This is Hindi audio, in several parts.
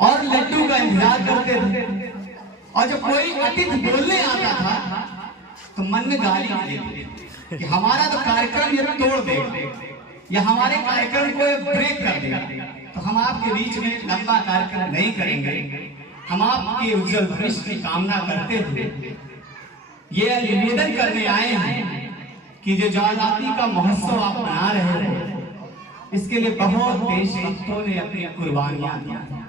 और लड्डू का इंतजार करते थे। और जब कोई अतिथि बोलने आता था तो मन में गाली देते कि हमारा तो कार्यक्रम ये तोड़ दे या हमारे कार्यक्रम को ब्रेक कर देगा, तो हम आपके बीच में लंबा कार्यक्रम नहीं करेंगे। हम आपके उज्जवल भविष्य की कामना करते हुए ये निवेदन करने आए हैं कि जो आजादी का महोत्सव आप मना रहे हो, इसके लिए बहुत देशभक्तों ने अपनी कुर्बानियां दी।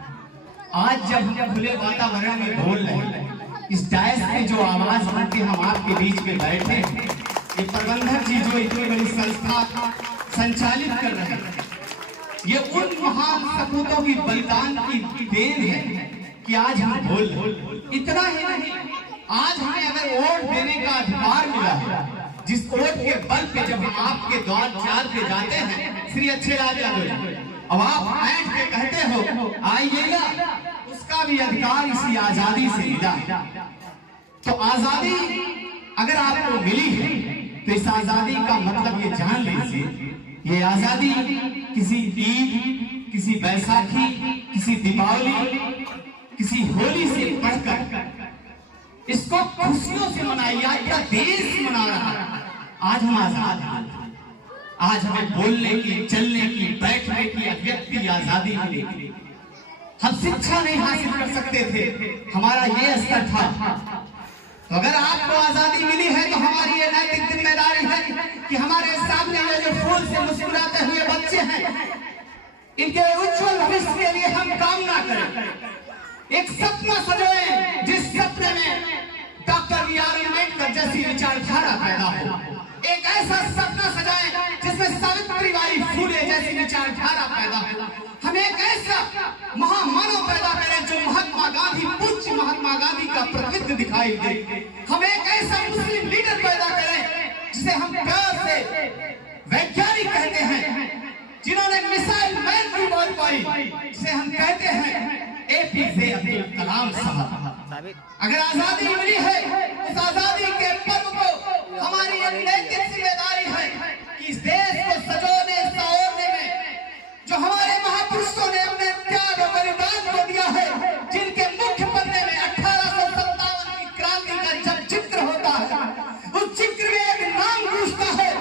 आज जब हम खुले वातावरण में बोल रहे हैं, इस डायस में जो आवाज बनके हम आपके बीच में बैठे हैं, ये प्रबंधक जी जो इतनी बड़ी संस्था संचालित कर रहे हैं, ये उन महान सपूतों की बलिदान की देन है कि आज हम बोल रहे। इतना ही नहीं, आज हमें अगर वोट देने का अधिकार मिला है, जिस वोट के बल पे जब हम आपके द्वार चार पे जाते हैं श्री अच्छे लाल यादव, अब आप बैठ के कहते हो आइएगा, उसका भी अधिकार इसी आजादी से मिला। तो आजादी अगर आपको मिली है तो इस आजादी का मतलब ये जान लीजिए, ये आजादी किसी ईद, किसी बैसाखी, किसी दीपावली, किसी होली से बढ़कर इसको खुशियों से मनाई। आज पूरा देश मना रहा है। आज हम आजाद हैं। आज हमें बोलने की, चलने की, बैठने की, अभिव्यक्ति की आजादी मिली। हम शिक्षा नहीं हासिल कर सकते थे, हमारा ये स्तर था। तो अगर आपको आजादी मिली है तो हमारी ये नैतिक जिम्मेदारी है कि हमारे सामने ये जो फूल से मुस्कुराते हुए बच्चे हैं, इनके उज्जवल भविष्य के लिए हम कामना करें, एक सपना सजाएं जिस सपने में डॉक्टर बी आर अम्बेडकर जैसी विचारधारा पैदा हो। एक ऐसा सपना सजाएं जिसमें सावित्रीबाई फुले जैसी विचारधारा पैदा हो। हम एक ऐसा महामानव पैदा करें जो महात्मा गांधी, पूज्य महात्मा गांधी का प्रतिनिधित्व दिखाई दे। हम एक ऐसा मुस्लिम लीडर पैदा करें जिसे हम प्यार से वैज्ञानिक कहते हैं, जिन्होंने मिसाइल मैन की बोल पाई, जिसे हम कहते हैं एपीजे अब्दुल कलाम साहब। अगर आजादी मिली है, उस आजादी के पर्व को हमारी एक नैतिक जिम्मेदारी है कि इस देश को सजोने संवारने में जो हमारे महापुरुषों ने अपने त्याग और बलिदान को दिया है, जिनके मुख्य पन्ने में 1857 की क्रांति का जब जिक्र होता है, उस जिक्र में एक नाम गूंजता है,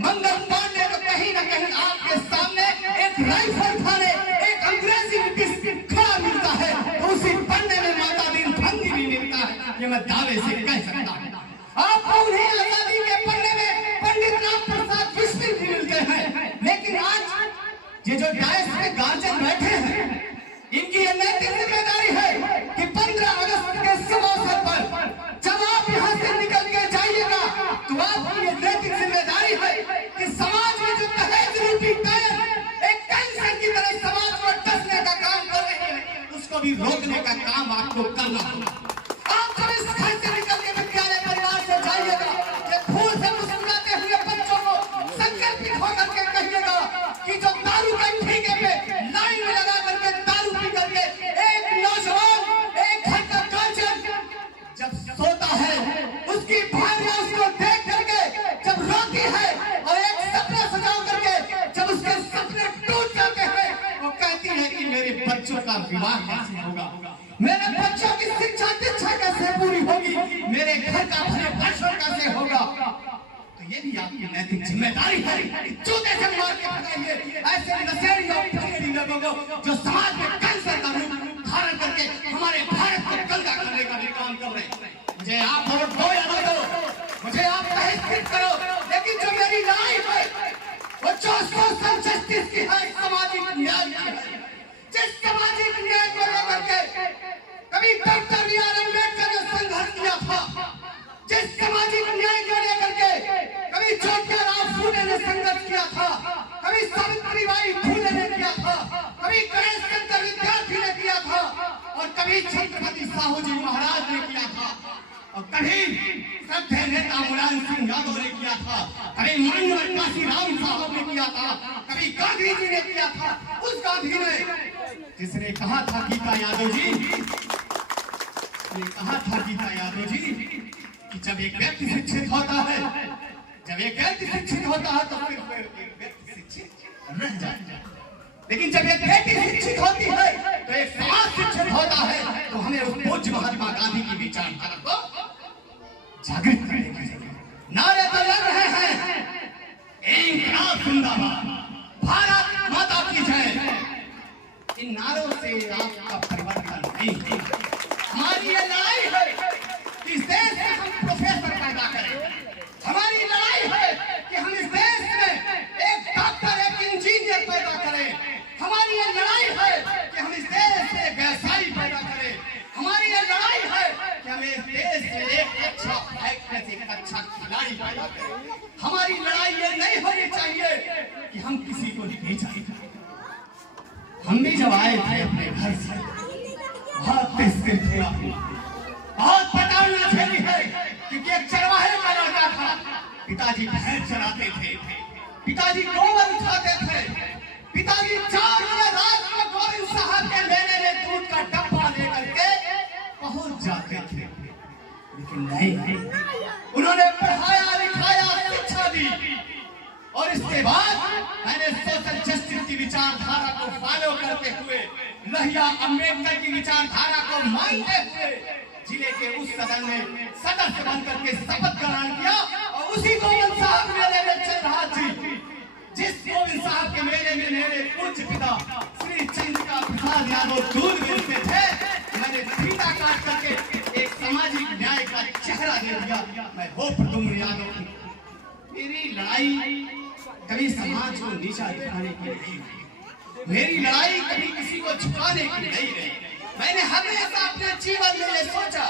मंगल पांडे। तो कहीं न कहीं आपके सामने एक राइफल थाने, एक अंग्रेजी ब्रिटिश खड़ा मिलता है, तो उसी पन्ने में माता दीन भंगी भी मिलता है। ये मैं दावे से कह सकता हूँ। आपको उन्हें आजादी के पन्ने में पंडित राम प्रसाद बिस्मिल भी मिलते हैं। लेकिन आज ये जो डायस में गार्जियन बैठे हैं, इनकी ये नैतिक जिम्मेदारी है कि 15 अगस्त के शुभ अवसर पर जब आप यहाँ से निकल के जाइएगा, तो आपकी ये नैतिक जिम्मेदारी है कि समाज में जो दहेज रूपी कायम एक कैंसर की तरह समाज को डसने का काम कर रही है, उसको भी रोकने का काम आपको करना होगा। आप जब इस घर से निकल के विद्यालय परिवार से जाइएगा, ये फूल से मुस्कुराते हुए बच्चों को संकल्पित होकर के कहिएगा कि जो दारू के ठेके पे लाइन में लगा करके दारू पी करके एक नौजवान, एक घर का गार्जियन जब सोता है, उसकी भावना उसको देख करके जब रोती है और एक सपना सजा करके जब उसके सपने टूट जाते हैं, वो कहती है कि मेरे बच्चों का विवाह कैसे होगा, मेरे बच्चों की शिक्षा दीक्षा कैसे पूरी होगी, मेरे घर का भरण कैसे होगा। तो ये भी आपकी नैतिक जिम्मेदारी है। जूते से मार के भगाइए ऐसे नशेड़ी और फकीरी लोगों को जो समाज में कैंसर का रूप धारण करके हमारे भारत को गंदा करने का भी काम कर रहे हैं। मुझे आप वोट दो या ना दो, मुझे आप बहिष्कृत करो, लेकिन जो मेरी लड़ाई है वो जो सोशल जस्टिस की है, सामाजिक न्याय की है। जिस सामाजिक न्याय को लेकर के कभी डॉक्टर बी आर अम्बेडकर ने संघर्ष किया था, जिस सामाजिक न्याय को लेकर के कभी ज्योतिराव फूले ने संघर्ष किया था, कभी सावित्रीबाई फूले ने किया था, कभी गणेश चंद्र विद्यार्थी ने किया था, और कभी छत्रपति साहू जी महाराज ने किया था, और कभी श्रद्धेय नेता मुलायम सिंह यादव ने किया था, कभी माननीय काशीराम साहब ने किया था, कभी गांधी जी ने किया था। उस गांधी ने जिसने कहा था गीता यादव जी, ने कहा था गीता यादव जी कि जब एक व्यक्ति शिक्षित होता है, जब एक व्यक्ति शिक्षित होता है तो फिर व्यक्ति शिक्षित रह जाता है, लेकिन जब एक बेटी शिक्षित होती है तो एक समाज शिक्षित गांधी की विचारधारा को जागृत करने की जरूरत। नारे तो लग रहे हैं, इंकलाब जिंदाबाद, भारत माता की जय। इन नारों से आपका परिवर्तन नहीं होगा। हमारी ये लड़ाई है कि इस देश में हम प्रोफेसर पैदा करें। हमारी लड़ाई है कि हम इस देश में एक डॉक्टर, एक इंजीनियर पैदा करें। हमारी ये लड़ाई है कि हम इस देश में व्यवसायी पैदा करें। हमारी ये लड़ाई है कि हम इस देश में एक अच्छा एक्ट्रेस, एक अच्छा खिलाड़ी पैदा करें। हमारी लड़ाई ये नहीं होनी चाहिए कि हम किसी को बेचें। हम भी जब आए थे अपने घर से, बहुत बहुत पटाना झेली है, क्योंकि एक चरवाहे का लड़का था। पिताजी भैंस चराते थे, पिताजी गोबर उठाते थे, पिताजी 4 बजे रात को गोविंद साहब के मेले में दूध का डब्बा लेकर के पहुंच जाते थे। लेकिन नहीं, उन्होंने पढ़ाया लिखाया, शिक्षा दी, और इसके बाद मैंने सोशल जस्टिस की विचारधारा को फॉलो करते हुए, लोहिया अम्बेडकर की विचारधारा को मानते हुए जिले के उस सदन में सदस्य बनकर के शपथ ग्रहण किया। और उसी गोविंद साहब मेले में चल रहा थी, जिस गोविंद साहब के मेले में मेरे पूज्य पिता श्री चंद्रिका प्रसाद यादव दूर मिलते थे। मैंने फीता काट करके एक सामाजिक न्याय का चेहरा दे दिया। मैं वो प्रद्युम्न यादव की। मेरी लड़ाई कभी समाज को नीचा दिखाने की नहीं, मेरी लड़ाई कभी किसी को झुकाने की नहीं रही। मैंने हमेशा अपने जीवन में ये सोचा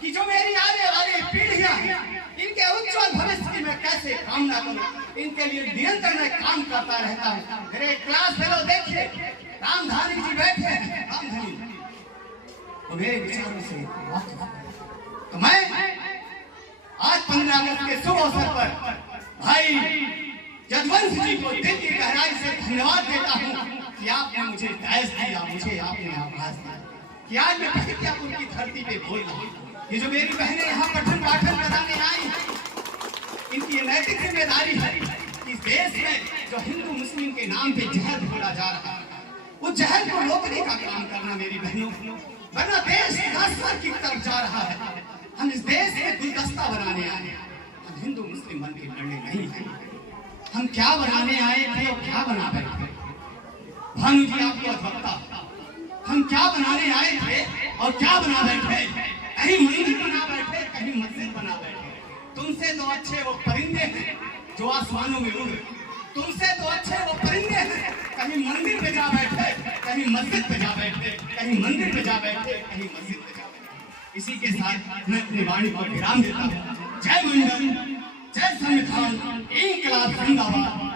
कि जो मेरी आने वाली पीढ़ियां हैं, इनके उज्जवल भविष्य की मैं कैसे कामना करूं। इनके लिए निरंतर मैं काम करता रहता हूं। मेरे क्लास फेलो देखिए, रामधानी जी बैठे हैं, रामधानी तो मेरे विचारों से वाकिफ हैं। तो मैं आज 15 अगस्त के शुभ अवसर पर भाई जदवंश जी को दिल की गहराई से धन्यवाद देता हूँ कि आपने मुझे दायज दिया, मुझे आपने आवाज दिया कि आज मैं फतेहपुर की धरती पे बोल रहा हूँ। ये जो मेरी बहनें यहाँ पठन पाठन कराने आई, इनकी नैतिक जिम्मेदारी है कि इस देश में जो हिंदू मुस्लिम के नाम पे जहर घोला जा रहा है, उस जहर को रोकने का काम करना मेरी बहनों, वरना देश नाशवर की तरफ जा रहा है। हम इस देश में गुलदस्ता बनाने आए, हम हिंदू मुस्लिम बन के लड़ने नहीं आए। हम क्या बनाने आए थे और क्या बना बैठे? भानु जी आपको अधिवक्ता, हम क्या बनाने आए थे और क्या बना बैठे? कहीं मंदिर बना बैठे, कहीं मस्जिद बना बैठे। तुमसे तो अच्छे वो परिंदे हैं जो आसमानों में उड़, तुमसे तो अच्छे वो परिंदे हैं कहीं मंदिर पे जा बैठे, कहीं मस्जिद पे जा बैठे, कहीं मंदिर पे जा बैठे, कहीं मस्जिद पे जा बैठे। इसी के साथ मैं अपनी वाणी को विराम देता हूँ। जय मंडल, जय संविधान, इंकलाब जिंदाबाद।